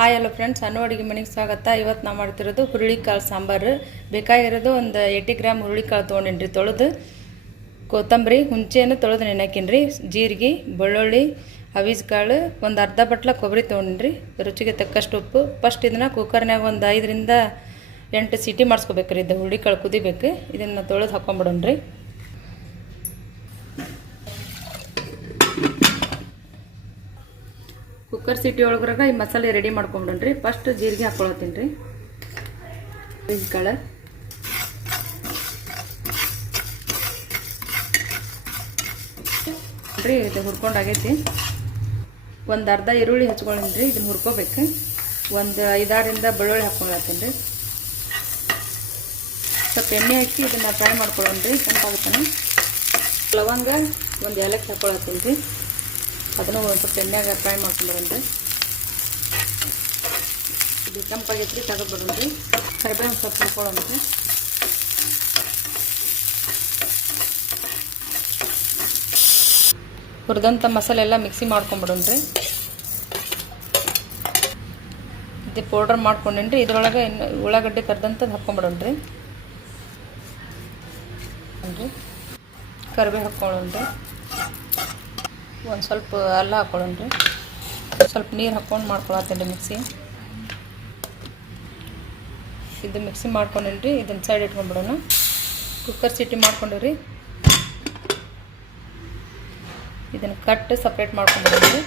Hi hello friends, ಅನ್ನು ಅಡುಗೆ ಮನೆಗೆ ಸ್ವಾಗತ. ಇವತ್ತು ನಾವು ಮಾಡ್ತಿರೋದು ಹುರುಳಿಕಾಳು ಸಾಂಬಾರು. ಬೇಕಾಗಿರೋದು ಒಂದು 80 ಗ್ರಾಮ್ ಹುರುಳಿಕಾಳು ತೊಗೊಂಡಿನಿ. ತೊಳೆದು ಕೊತ್ತಂಬರಿ, ಹುಂಚೆಯನ್ನು ತೊಳೆದು ನೆನೆಹಾಕಿನ್ರಿ. ಜೀರಿಗೆ, ಬೆಳ್ಳುಳ್ಳಿ, ಅವೀಸ್ ಕಾಳು, ಒಂದು ಅರ್ಧ ಬಟ್ಲ ಕೊಬ್ಬರಿ ತೊಗೊಂಡಿನಿ. ರುಚಿಗೆ ತಕ್ಕಷ್ಟು ಉಪ್ಪು. ಫಸ್ಟ್ ಇದನ್ನು ಕುಕ್ಕರ್ನಾಗ ಒಂದು 5 ರಿಂದ 8 ಸೀಟಿ ಮಾಡಿಸ್ಕೋಬೇಕ್ರಿ. ಇದು ಹುರುಳಿಕಾಳು ಕುದಿಬೇಕು. ಇದನ್ನು ತೊಳೆದು ಹಾಕ್ಕೊಂಬಿಡೋಣ್ರಿ. ಕುಕ್ಕರ್ ಸೀಟಿ ಒಳಗ್ರಾಗ ಈ ಮಸಾಲೆ ರೆಡಿ ಮಾಡ್ಕೊಂಬಿಡೋಣ್ರಿ. ಫಸ್ಟ್ ಜೀರಿಗೆ ಹಾಕ್ಕೊಳತ್ತೀನಿ ರೀ. ಅವೀಸ್ ಕಾಳು, ರೀ ಇದು ಹುರ್ಕೊಂಡಾಗೈತಿ. ಒಂದು ಅರ್ಧ ಈರುಳ್ಳಿ ಹಚ್ಕೊಳ್ಳೀನಿ ರೀ. ಇದನ್ನು ಹುರ್ಕೋಬೇಕು. ಒಂದು 5-6 ರಿಂದ ಬೆಳ್ಳುಳ್ಳಿ ಹಾಕ್ಕೊಳತ್ತೀನಿ ರೀ. ಸ್ವಲ್ಪ ಎಣ್ಣೆ ಹಾಕಿ ಇದನ್ನು ಫ್ರೈ ಮಾಡ್ಕೊಳ್ಳೋಣ್ರಿ. ಕೆಂಪಾಗುತ್ತಾನೆ. ಲವಂಗ, ಒಂದು ಏಲಕ್ಕಿ ಹಾಕ್ಕೊಳತ್ತೀನಿ ರೀ. ಅದನ್ನು ಒಂದು ಸ್ವಲ್ಪ ಎಣ್ಣೆಯಾಗ ಫ್ರೈ ಮಾಡ್ಕೊಂಡ್ಬರೋಣ್ರಿ. ಇದು ಕೆಂಪಾಗೈತ್ರಿ, ತೆಗೆದ್ಬಿಡೋಣ್ರಿ. ಕರಿಬೇವು ಸ್ವಲ್ಪ ಹಾಕ್ಕೊಳ್ಳೋಣ್ರಿ. ಹುರಿದಂಥ ಮಸಾಲೆ ಎಲ್ಲ ಮಿಕ್ಸಿ ಮಾಡ್ಕೊಂಬಿಡೋಣ್ರಿ. ಇದು ಪೌಡರ್ ಮಾಡ್ಕೊಂಡೇನ್ರಿ. ಇದ್ರೊಳಗೆ ಉಳ್ಳಾಗಡ್ಡಿ ಕರ್ದಂಥದ್ದು ಹಾಕ್ಕೊಂಬಿಡೋಣ್ರಿ. ಕರಿಬೇವು ಹಾಕ್ಕೊಳ್ಳೋಣ್ರಿ. ಒಂದು ಸ್ವಲ್ಪ ಅಲ್ಲ ಹಾಕ್ಕೊಳ್ಳೋಣ್ರಿ. ಸ್ವಲ್ಪ ನೀರು ಹಾಕ್ಕೊಂಡು ಮಾಡ್ಕೊಳತ್ತೀನಿ ಮಿಕ್ಸಿ. ಇದು ಮಿಕ್ಸಿ ಮಾಡ್ಕೊಂಡೇನ್ರಿ. ಇದನ್ನು ಸೈಡ್ ಇಟ್ಕೊಂಡ್ಬಿಡೋಣ. ಕುಕ್ಕರ್ ಸೀಟಿ ಮಾಡ್ಕೊಂಡಿವ್ರಿ. ಇದನ್ನು ಕಟ್ ಸಪ್ರೇಟ್ ಮಾಡ್ಕೊಂಡ್ಬಿಡೋಣ್ರಿ.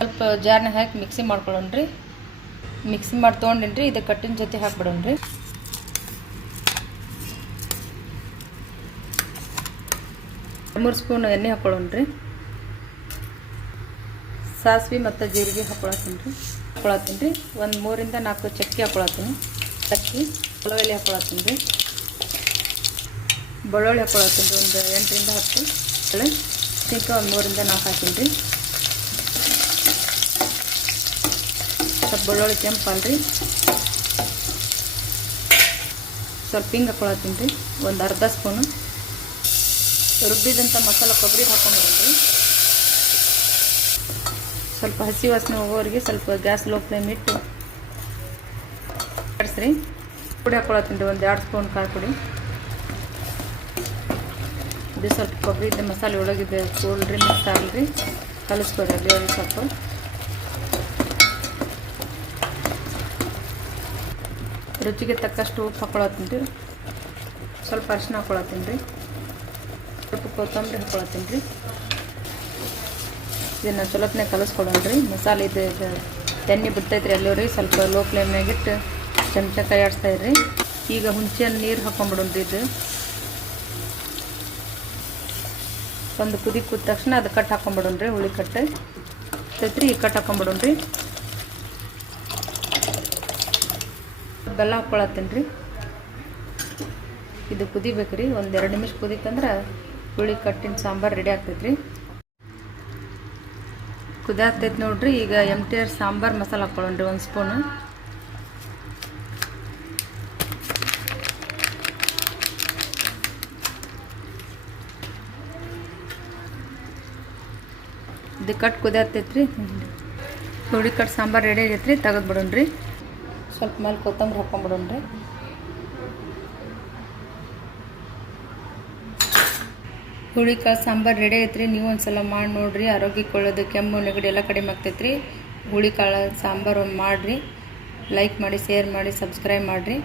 ಸ್ವಲ್ಪ ಜಾರ್ನಾಗ ಹಾಕಿ ಮಿಕ್ಸಿ ಮಾಡ್ಕೊಳ್ಳೋಣ್ರಿ. ಮಿಕ್ಸಿ ಮಾಡಿ ತೊಗೊಂಡಿನ್ರಿ. ಇದು ಕಟ್ಟಿನ ಜೊತೆ ಹಾಕ್ಬಿಡೋಣ್ರಿ. ಮೂರು ಸ್ಪೂನ್ ಎಣ್ಣೆ ಹಾಕ್ಕೊಳ್ಳೋಣ್ರಿ. ಸಾಸಿವೆ ಮತ್ತು ಜೀರಿಗೆ ಹಾಕ್ಕೊಳತ್ತೀನಿ ರೀ. ಒಂದು 3 ರಿಂದ 4 ಚಕ್ಕೆ ಹಾಕ್ಕೊಳತ್ತೀನಿ. ಚಕ್ಕೆ, ಬೆಳ್ಳುಳ್ಳಿ ಹಾಕ್ಕೊಳತ್ತೀನಿ ರೀ. ಬೆಳ್ಳುಳ್ಳಿ ಹಾಕ್ಕೊಳತ್ತೀನಿ ರೀ. ಒಂದು 8 ರಿಂದ 10. ಸಿಕ್ಕ ಒಂದು 3 ರಿಂದ 4 ಹಾಕ್ತೀನಿ ರೀ. ಸ್ವಲ್ಪ ಬೆಳ್ಳುಳ್ಳಿ ಕೆಂಪಲ್ರಿ. ಸ್ವಲ್ಪ ಹಿಂಗೆ ಹಾಕ್ಕೊಳತ್ತೀನಿ ರೀ. ಒಂದು ಅರ್ಧ ಸ್ಪೂನು ರುಬ್ಬಿದಂಥ ಮಸಾಲೆ ಕೊಬ್ಬರಿ ಹಾಕ್ಕೊಂಡ್ಬಿಡ್ರಿ. ಸ್ವಲ್ಪ ಹಸಿ ವಾಸನೆ ಹೋಗೋರಿಗೆ ಸ್ವಲ್ಪ ಗ್ಯಾಸ್ ಲೋ ಫ್ಲೇಮ್ ಇಟ್ಟು ಕಡಿಸ್ರಿ. ಪುಡಿ ಹಾಕ್ಕೊಳತ್ತೀನಿ ರೀ. ಒಂದು 2 ಸ್ಪೂನ್ ಕಾಳು ಪುಡಿ. ಇದು ಸ್ವಲ್ಪ ಕೊಬ್ಬರಿ ಮಸಾಲೆ ಒಳಗಿದೆ ಕೂಲ್ರಿ, ಮಿಕ್ಸ್ ಆಗಲ್ರಿ. ಕಲಿಸ್ಕೊಡ್ರಿ ಅವ್ರಿಗೆ ಸ್ವಲ್ಪ. ರುಚಿಗೆ ತಕ್ಕಷ್ಟು ಉಪ್ಪು ಹಾಕ್ಕೊಳತ್ತೀನಿ ರೀ. ಸ್ವಲ್ಪ ಅರಿಶಿನ ಹಾಕ್ಕೊಳತ್ತೀನಿ ರೀ. ಸ್ವಲ್ಪ ಕೊತ್ತಂಬರಿ ಹಾಕ್ಕೊಳತ್ತೀನಿ ರೀ. ಇದನ್ನು ಚಲೋತ್ನೇ ಕಲಿಸ್ಕೊಡೋಣ್ರಿ. ಮಸಾಲೆ ಇದು ಎಣ್ಣೆ ಬಿಡ್ತೈತ್ರಿ ಅಲ್ಲಿವ್ರಿ. ಸ್ವಲ್ಪ ಲೋ ಫ್ಲೇಮ್ನಾಗಿಟ್ಟು ಚಮಚ ಕೈ ಆಡಿಸ್ತಾ ಇರ್ರಿ. ಈಗ ಹುಂಚೆಯನ್ನು ನೀರು ಹಾಕ್ಕೊಂಬಿಡೋಣ್ರಿ. ಇದು ಒಂದು ಕುದಿ ಕೂದ ತಕ್ಷಣ ಅದು ಕಟ್ ಹಾಕ್ಕೊಂಬಿಡೋಣ್ರಿ. ಹುಳಿ ಕಟ್ಟು ಐತ್ರಿ. ಈ ಕಟ್ ಹಾಕ್ಕೊಂಬಿಡೋಣ್ರಿ. ಬೆಲ್ಲ ಹಾಕ್ಕೊಳತ್ತೀನಿ ರೀ. ಇದು ಕುದಿಬೇಕ್ರಿ. ಒಂದು 2 ನಿಮಿಷ ಕುದಿತಂದ್ರೆ ಹುಳಿ ಕಟ್ಟಿನ ಸಾಂಬಾರು ರೆಡಿ ಆಗ್ತೈತ್ರಿ. ಕುದಿಯಾಗ್ತೈತೆ ನೋಡ್ರಿ. ಈಗ MTR ಸಾಂಬಾರು ಮಸಾಲೆ ಹಾಕ್ಕೊಳ್ಳೋಣ್ರಿ. 1 ಸ್ಪೂನು. ಇದು ಕಟ್ ಕುದಿಯಾಗ್ತೈತ್ರಿ. ಹುಳಿ ಕಟ್ಟು ಸಾಂಬಾರು ರೆಡಿ ಆಗೈತ್ರಿ. ತೆಗೆದ್ಬಿಡೋಣ್ರಿ. ಸ್ವಲ್ಪ ಮೇಲೆ ಕೊತ್ತಂಬರಿ ಹಾಕ್ಕೊಂಬಿಡೋಣ್ರಿ. ಹುಳಿಕಾಳು ಸಾಂಬಾರು ರೆಡಿ ಐತ್ರಿ. ನೀವು ಒಂದ್ಸಲ ಮಾಡಿ ನೋಡಿರಿ. ಆರೋಗ್ಯಕ್ಕೆ ಒಳ್ಳೆಯದು. ಕೆಮ್ಮು, ನೆಗಡಿ ಎಲ್ಲ ಕಡಿಮೆ ಆಗ್ತೈತ್ರಿ. ಹುಳಿಕಾಳು ಸಾಂಬಾರು ಮಾಡಿರಿ. ಲೈಕ್ ಮಾಡಿ, ಶೇರ್ ಮಾಡಿ, ಸಬ್ಸ್ಕ್ರೈಬ್ ಮಾಡಿರಿ.